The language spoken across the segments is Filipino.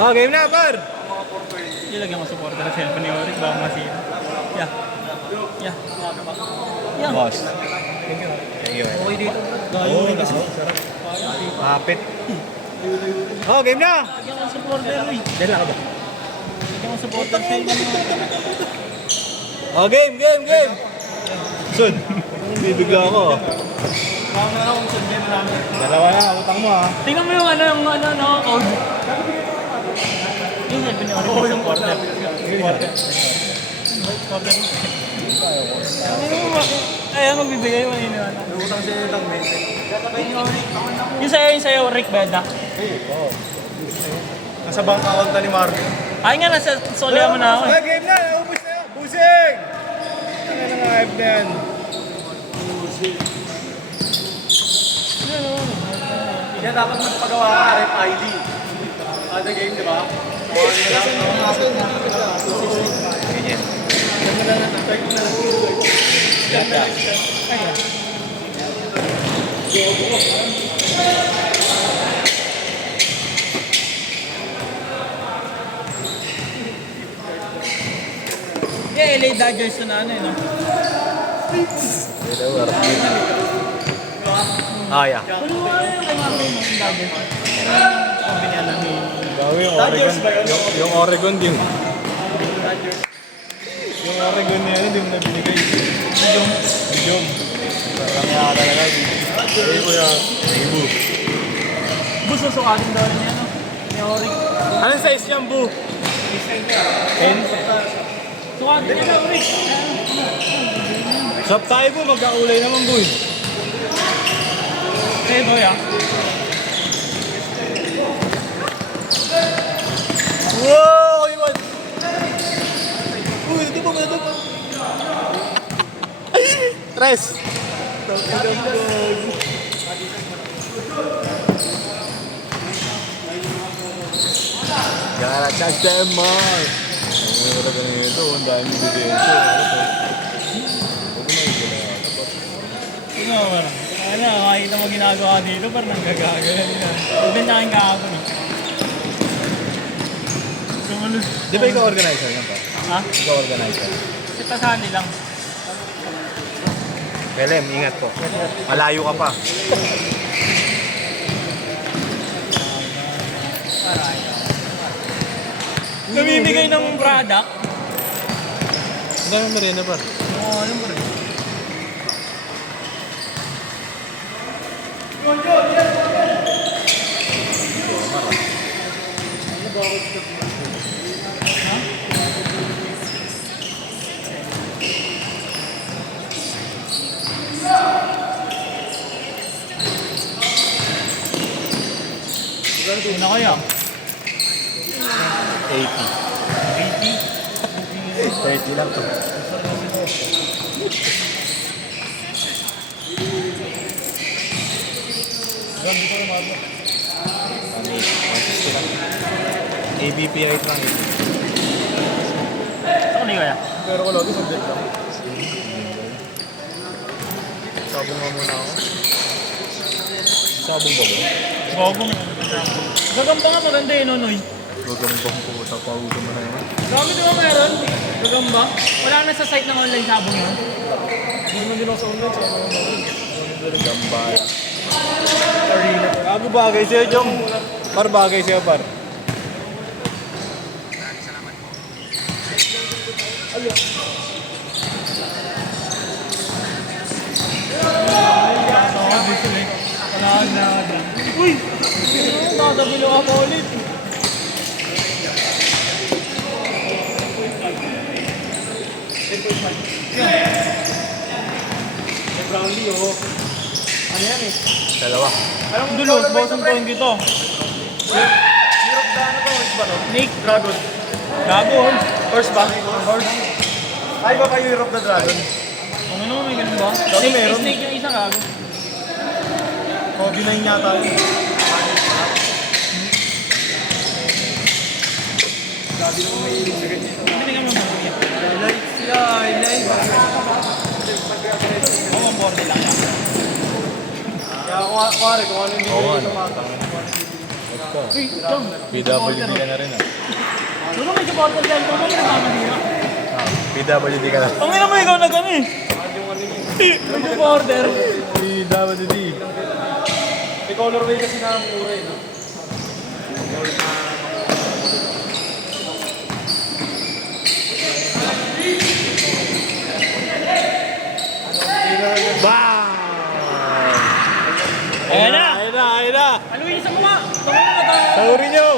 Oh, game na, par! Ilagyan mo supporter sa cellphone ni Oric, baka masira. Yeah. Yeah. Yeah. Boss. Thank you. Okay dito. Oo, sarap. Kapit. Oh, game na! Lagyan mo supporter, uy. Dala ka ba? Lagyan mo supporter sa inyo. Oh, game! Sun! Bibigla ako. Baka na akong sundin mo namin. Dalawa na, utang mo ha. Tingnan mo yung code. Yung cellphone ni Oric, supporter. Supporter. Ay, magbibigay mo yun. Utang siya yung tangmin. Yung sa'yo, Rick Beda. Oo. Nasa bank account na ni Marvin. Ay nga, nasa solya mo na ako. Ah, game na! Naubos na yun! Busing! Ano na nga hype na yan? Kaya dapat magpagawa ka RFID. Other game, di ba? Ganyan. Yeah, LA Dodgers na ano no? Ah, yeah. Ano nga yung kay Marvin ng Dodgers? Sabi niya lang Bawi yung Oregon. Yung Oregon din. Yung Oregon niya, hindi mo na binigay. Medium. Parang nga talaga. Ay ko yan. Ibu. Bus, susukatin daw niya, no? Ni Oric. Anong size niyang bu? 10? Sukatin niya, Oric. Shop tayo bu, magkakulay naman bu. Hey, boy, ah. Wow! Iwan! Uy, di ba ba? Tres! Gotta touch them more! Ang mga talaga na ito, ang dami bidensyo. Ano, parang. Ano, makikita mo ginagawa dito, parang nanggagaga. Sabi na aking kahapon, eh. Sumunod. Di ba ikaw organizer yan pa? Ha? Ikaw organizer. Kasi pasali lang. Pelem, ingat po. Malayo ka pa. Namimigay ng product. Ang dami merienda pa. Oo, alam mo rin. Una kaya? 80. 30 lang to. Ano eh, 160 lang. ABPI lang eh. Saan ka kaya? Pero ko lagi, sandali lang. Sabong nga muna ako. Sabong ba ba? Bago mo. Gagamba nga maganda eh, Nonoy. Gagambang po, tapawugan mo na yun. Dami di ba meron? Gagamba? Wala na sa site ng online sabong yun. Hindi naman din ako sa online, sa mga gamba. Gago bagay sa'yo, Jong. Par bagay sa'yo, par. Uy! Tatagilo ka pa ulit. Brownlee, oh. Ano yan eh? Dalawa. Anong dulo? Bosong point dito. Europe na ano ba? Horse ba to? Snake. Dragon. Gago. Horse ba? Horse. Ay ba kayo Europe na dragon? Ano naman may ganun ba? Dati Snake, meron. snake yung isa gago. Hobby na yun yata yun. Grabe naman may ilig sa ganyan. Hindi ka naman mag-iip. Highlights siya, highlights. Oo, ang borde lang yan. Kaya kuwari, kung ano yung Oo, video ano. sa mata. Uy, Jong. PWD ka na rin ah. Siguro may supporter dyan. Kung may nagmamadira. PWD ka na. Ang ina mo ikaw na gano'n eh. May supporter. PWD. May colorway kasi na mura eh. No? Ayan na. Ayun na, ayun na. Aluin sa mukha. Tama na ka. Sauri nyo.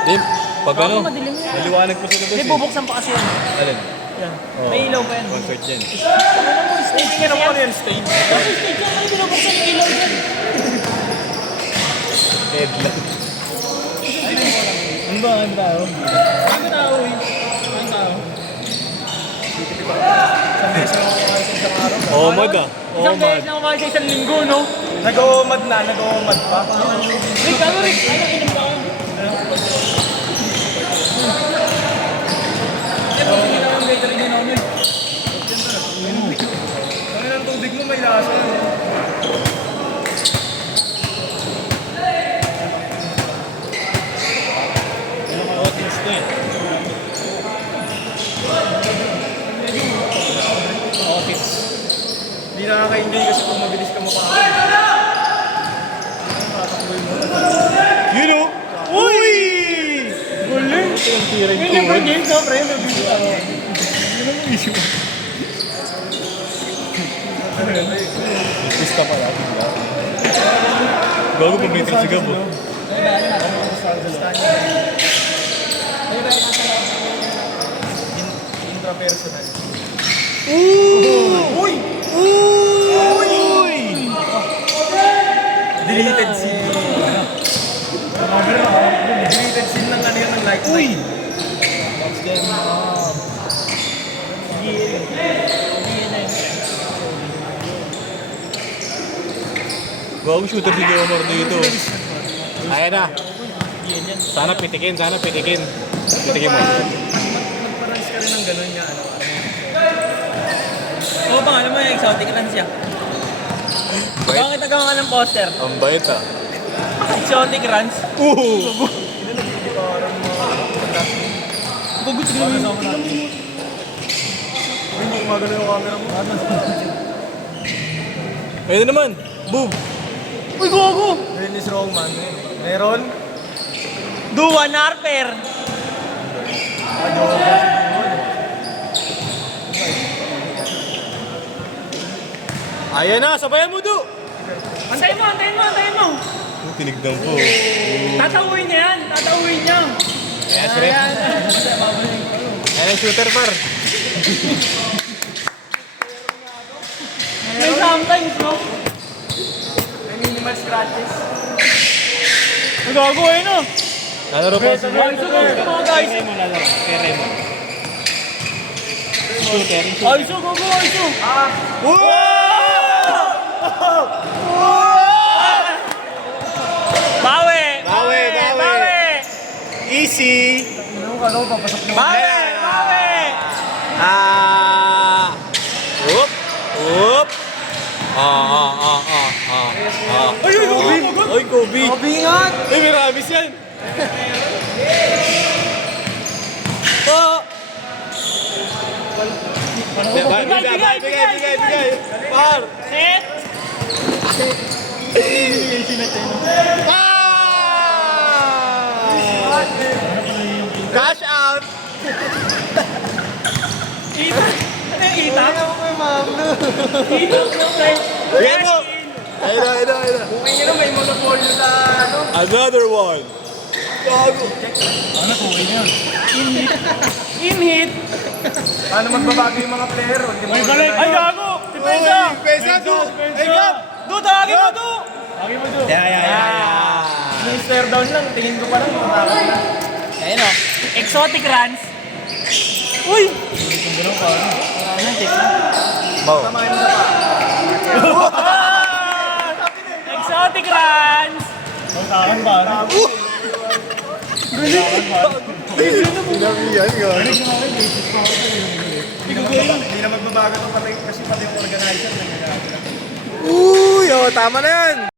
Dim, pag ano, Baka madilim yan. naliwanag po sa labas Hindi, eh. bubuksan pa kasi yan. Alin? Yan. Oh. May ilaw pa yan. Concert yan. Ano mo, stage Tingnan mo yan. ano yan, stage. Kasi stage yan. Ano binubuksan yung ilaw dyan? Headlock. Ano ba ang tao? Ano tao eh? Ano tao? Sa mesa yung sa isang araw. Oh, mag ah. Oh, Isang mag. beses na kumain sa isang linggo, no? Nag-o-mad na, nag-o-mad pa. Rick, ano Rick? Ano inom ka? Ito, hindi naman may rin yun ako eh. Ang ng tubig mo may lasa. Otis to eh. Otis. Hindi nakaka-enjoy kasi kung mabilis ka mapakakot. Yun oh! Uy! Galing! Ito yung tiring Yung ko. different games, no, pre? May bigyan. Pista pala, bigla. Bago pag may trasigaw po. Intrapersonal. Uy! Uy! Deleted scene. Deleted scene ng ano yun, ng light. Uy! Bago shooter si Jomar dito. Ayan na. Sana pitikin, sana pitikin. Pitikin mo. Magparans ka rin ng gano'n niya. Ano. Oo, bang alam mo yung exotic lang siya. Bait. Bakit nagawa ka ng poster? Ang bait ah. Exotic runs. Gugut ka naman. Uy, magmagano yung camera mo. Ayun na naman. Boom! Uy, gogo! Dennis Roman. Meron. Duwan Harper! Ayan na, sabayan mo do! Antayin mo, antayin mo, antayin mo! Tinignan po. Tatawin niya yan! Tatawin niya! Ayan, sir. Ayan ang shooter par. May sometimes, no? May minimal scratches. Nagago eh, no? Nalaro pa si Ay, so, mga guys! Ay, so, gogo, ay, so! Bawi! Bawi, bawi. Easy! Ano ka, no? Papasok mo. Bawi! Bawi! Ah! Oop! Oop! Ay, Kobe! Ay, Kobe! Mabingat! Ay, may rabies yan! Oh! Bigay! Par! Set! Ah! Cash out! Ita! Ano yung ita? Ako may mamlo. Ita ng friend! Bigay mo! Ayun na. Kung yun may monopolyo sa ano. Another one! Gago! In hit! Paano magbabago yung mga player? Hindi mo Ay, gago! Depensa! Pesa, do! Ay, Gab! Do, tawagin mo, do! Yeah! Yung stare down lang, tingin ko pa lang. Matapos na. Ayun o. Exotic runs. Uy! Check lang. Mau. Tamahin mo na pa. Exotic runs! Pinamiyan ka. Hindi na magbabago ito pati kasi pati yung organizer nangyayari. tama na yan.